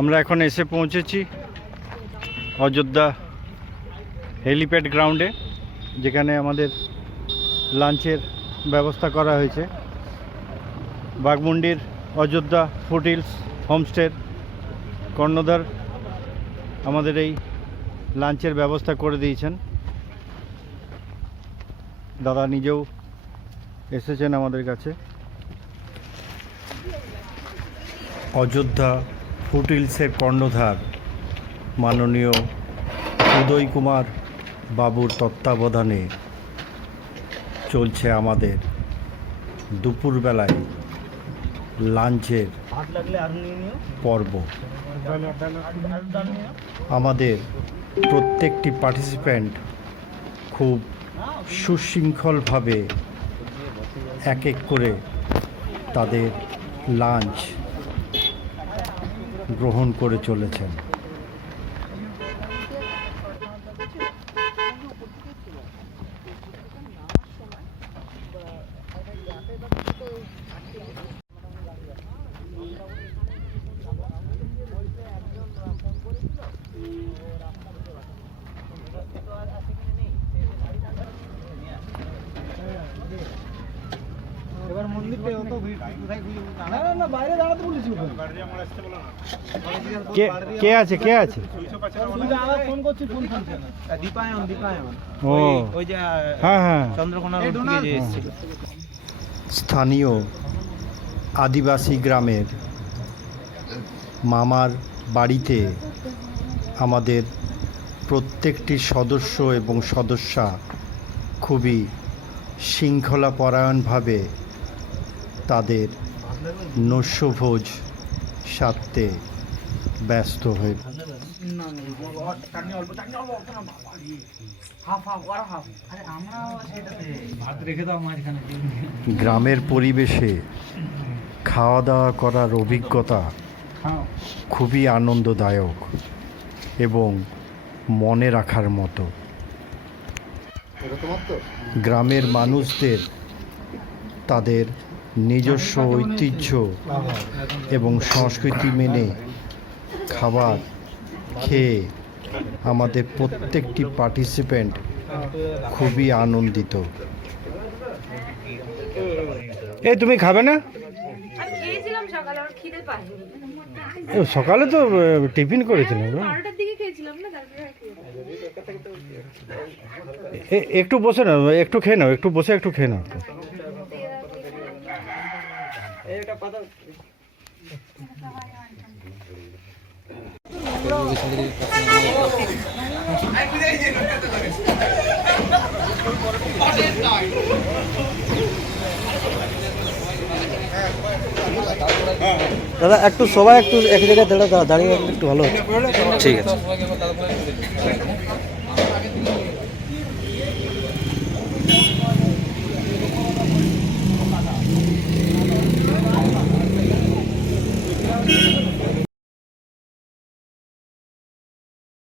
আমরা এখন এসে পৌঁছেছি অযোধ্যা হেলিপ্যাড গ্রাউন্ডে, যেখানে আমাদের লাঞ্চের ব্যবস্থা করা হয়েছে। বাঘমুন্ডির অযোধ্যা ফুটহিলস হোমস্টের কর্ণধার আমাদের এই লাঞ্চের ব্যবস্থা করে দিয়েছেন। দাদা নিজেও এসেছেন আমাদের কাছে। অযোধ্যা ফুটহিলসের কর্ণধার মাননীয় উদয় কুমার বাবুর তত্ত্বাবধানে চলছে আমাদের দুপুরবেলায় লাঞ্চের পর্ব। আমাদের প্রত্যেকটি পার্টিসিপ্যান্ট খুব সুশৃঙ্খলভাবে এক এক করে তাদের লাঞ্চ গ্রহণ করে চলেছেন। এবার মন্দিরটা অত ভিড় কোথায় না না বাইরে দাঁড়াতে বলেছি। কে আছে ফোন করছি, ফোন করছে না। দীপায়ন ও ওই যে হ্যাঁ চন্দ্রকোনা রোড থেকে যে এসেছিল। স্থানীয় আদিবাসী গ্রামের মামার বাড়িতে আমাদের প্রত্যেকটি সদস্য এবং সদস্যা খুবই শৃঙ্খলাপরায়ণভাবে তাদের নৈশভোজ সারতে ব্যস্ত হয়ে গ্রামের পরিবেশে খাওয়া দাওয়া করার অভিজ্ঞতা খুবই আনন্দদায়ক এবং মনে রাখার মতো। গ্রামের মানুষদের তাদের নিজস্ব ঐতিহ্য এবং সংস্কৃতি মেনে খাবার খেয়ে আমাদের প্রত্যেকটি পার্টিসিপেন্ট খুবই আনন্দিত। এই তুমি খাবে না? সকালে তো টিফিন করেছিলাম, একটু বসে না, একটু খেয়ে নাও, একটু বসে একটু খেয়ে নাও। দাদা একটু সবাই একটু এক জায়গায় দাঁড়িয়ে একটু ভালো হচ্ছে। ঠিক আছে।